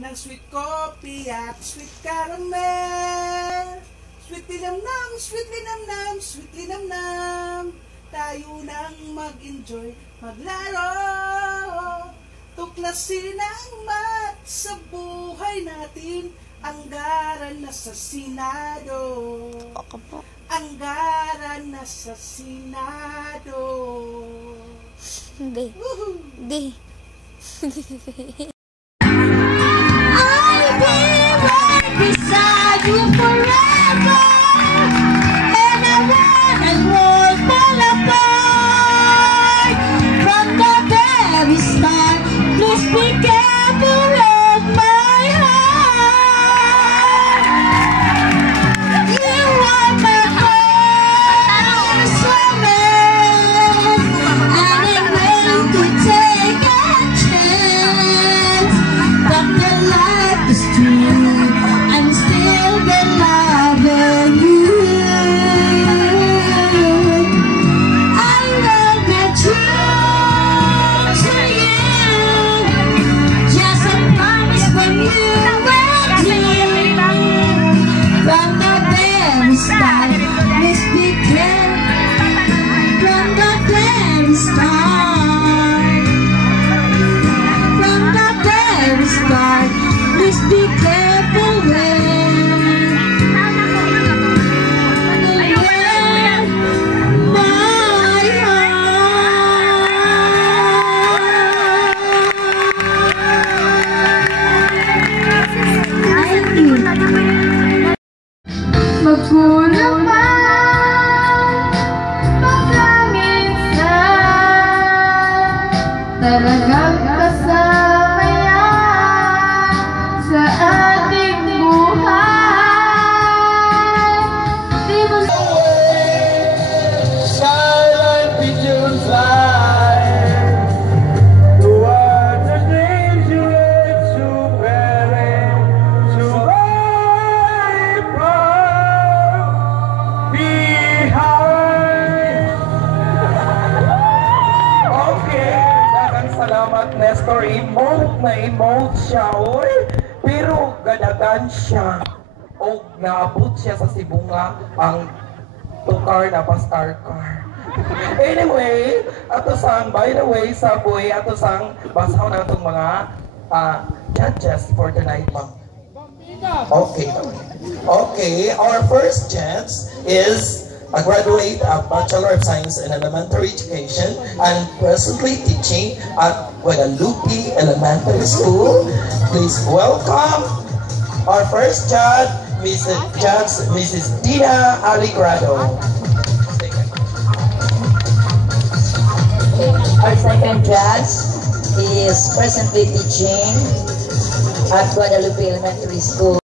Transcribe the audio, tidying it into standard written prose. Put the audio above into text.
ng sweet coffee at sweet caramel. Sweet linamnam, sweet linamnam, sweet linamnam. Tayo nang mag-enjoy, maglaro. Tuklasin ang mat sa buhay natin. Anggaran na sa Senado. Anggaran na sa Senado. Hindi. Hindi. I'll be right beside you forever. And I won't fall apart. From the very start, please be careful of my heart. You are my heart, swimming, and I'm willing to take a chance. But the life is true, I'm still been loving you. I will be true to you, just a promise from you and me. From the very start, let's begin. From the very start, from the very start, let's be careful with my heart. Thank you. Magkulang man, pagkaminsan, talagang kasama yan sa ating buhay. Di mo Silent pigeons fly towards the dangerous to bury, to leave behind. Okay, daghang salamat Nestor. Emote siya, oy. Pero gadagan siya. O naabot siya sa Sibunga ang tukar na pastar car. Anyway, ato sang, by the way, sa boy, ato sang basaw na itong mga judges for tonight, ma'am. Okay. Okay, our first judge is a graduate of Bachelor of Science in Elementary Education and presently teaching at Guadalupe Elementary School. Please welcome our first judge, Mrs. Dina Aligrado. Our second judge is presently teaching at Guadalupe Elementary School.